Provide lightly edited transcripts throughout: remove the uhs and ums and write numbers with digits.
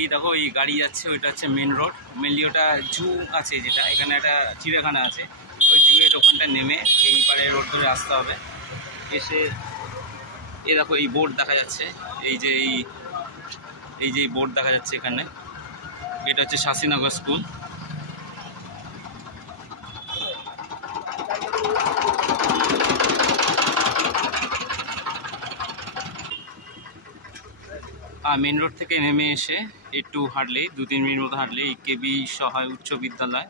এই দেখো এই গাড়ি যাচ্ছে, ওইটা হচ্ছে মেন রোড। মেনলি ওটা জু আছে, যেটা এখানে একটা চিড়িয়াখানা আছে, ওই জুয়ের ওখানটা নেমে এই পারে রোড ধরে আসতে হবে। এসে এই দেখো এই বোর্ড দেখা যাচ্ছে, এই যে এই বোর্ড দেখা যাচ্ছে এখানে, এটা হচ্ছে শাসিনগর স্কুল। আর মেন রোড থেকে নেমে এসে একটু হাঁটলেই 2-3 মিনিট মতো হাঁটলেই কেবি সহায় উচ্চ বিদ্যালয়,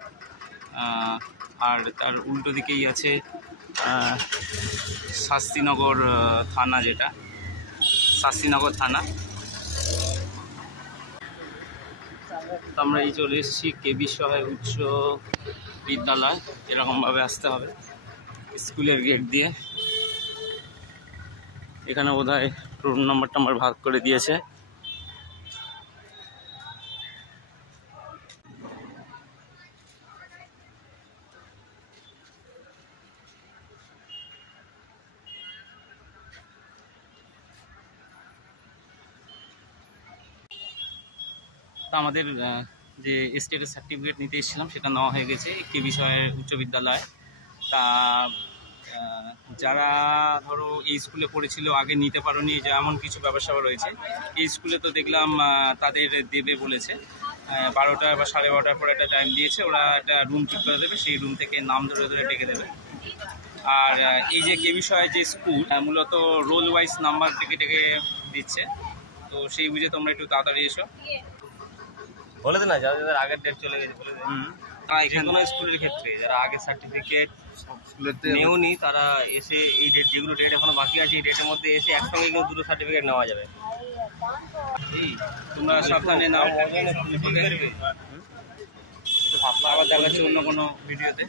আর তার উল্টো দিকেই আছে শাস্তিনগর থানা, যেটা শাস্তিনগর থানা। তো আমরা এই চলে এসেছি কেবি সহায় উচ্চ বিদ্যালয়। এরকমভাবে আসতে হবে স্কুলের গেট দিয়ে। এখানে বোধহয় রুম নাম্বার ভাগ করে দিয়েছে। তো আমাদের যে স্টেটের সার্টিফিকেট নিতে এসেছিলাম সেটা নেওয়া হয়ে গেছে কে বিষয়ে উচ্চ বিদ্যালয়। তা যারা ধরো এই স্কুলে পড়েছিল আগে নিতে পারোনি, যে এমন কিছু ব্যবসা রয়েছে, এই স্কুলে তো দেখলাম তাদের দেবে বলেছে। 12টা বা 12:30টার পর একটা টাইম দিয়েছে, ওরা একটা রুম ঠিক করে দেবে, সেই রুম থেকে নাম ধরে ধরে ডেকে দেবে। আর এই যে কে বিষয়ে যে স্কুল, মূলত রোল ওয়াইজ নাম্বার ডেকে ডেকে দিচ্ছে। তো সেই বুঝে তোমরা একটু তাড়াতাড়ি এসো। বলে দে না, যাদের আগের ডেট চলে গেছে বলে দে। কোনো স্কুলের ক্ষেত্রে যারা আগে সার্টিফিকেট নেওনি তারা এসে এই ডেট, যেগুলো ডেট এখনো বাকি আছে এই ডেটের মধ্যে এসে একসঙ্গে কিন্তু দুটো সার্টিফিকেট নেওয়া যাবে। তোমরা সাবধানে নাও। আবার দেখাচ্ছি অন্য কোনো ভিডিওতে।